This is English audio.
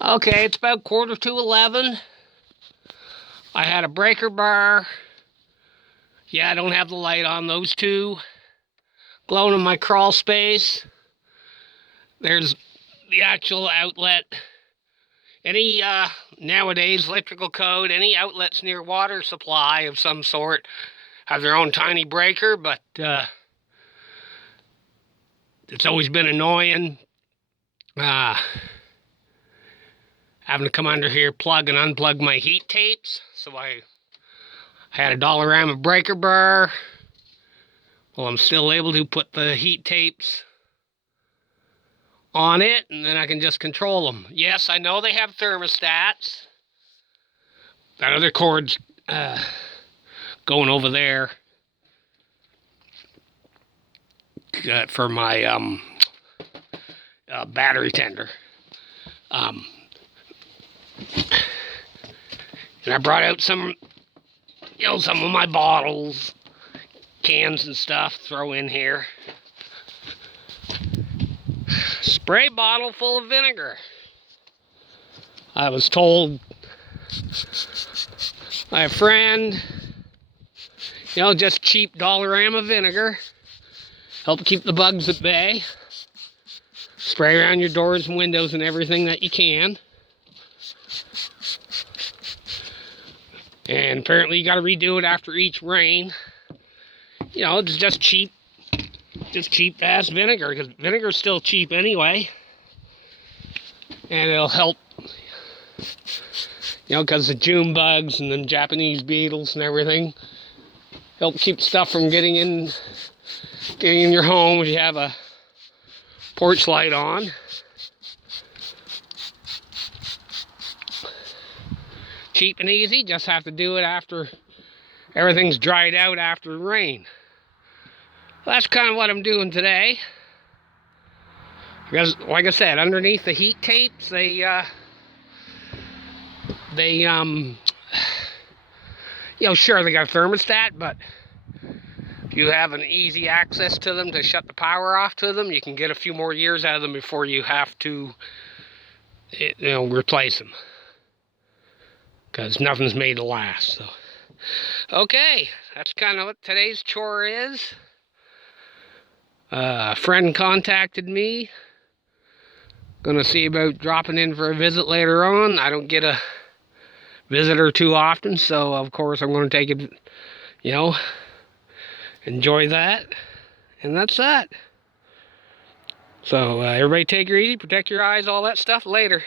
Okay, it's about 11:15. I had a breaker bar. Yeah, I don't have the light on. Those two glowing in my crawl space. There's the actual outlet. Any, nowadays, electrical code, any outlets near water supply of some sort have their own tiny breaker, but it's always been annoying having to come under here, plug and unplug my heat tapes. So I had a Dollarama breaker bar. Well, I'm still able to put the heat tapes on it, and then I can just control them. Yes, I know they have thermostats. That other cord's going over there for my battery tender. And I brought out some of my bottles, cans and stuff, throw in here. Spray bottle full of vinegar. I was told by a friend, just cheap Dollarama vinegar. Help keep the bugs at bay. Spray around your doors and windows and everything that you can. And apparently you got to redo it after each rain. It's just cheap ass vinegar, because vinegar's still cheap anyway. And it'll help, because the June bugs and the Japanese beetles and everything help keep stuff from getting in your home if you have a porch light on. Cheap and easy, just have to do it after everything's dried out after the rain. Well, that's kind of what I'm doing today. Because, like I said, underneath the heat tapes, they sure, they got a thermostat, but if you have an easy access to them to shut the power off to them, you can get a few more years out of them before you have to, replace them. Because nothing's made to last. So, okay, that's kind of what today's chore is. A friend contacted me. Gonna see about dropping in for a visit later on. I don't get a visitor too often, so of course I'm going to take it, enjoy that. And that's that. So everybody take her easy, protect your eyes, all that stuff. Later.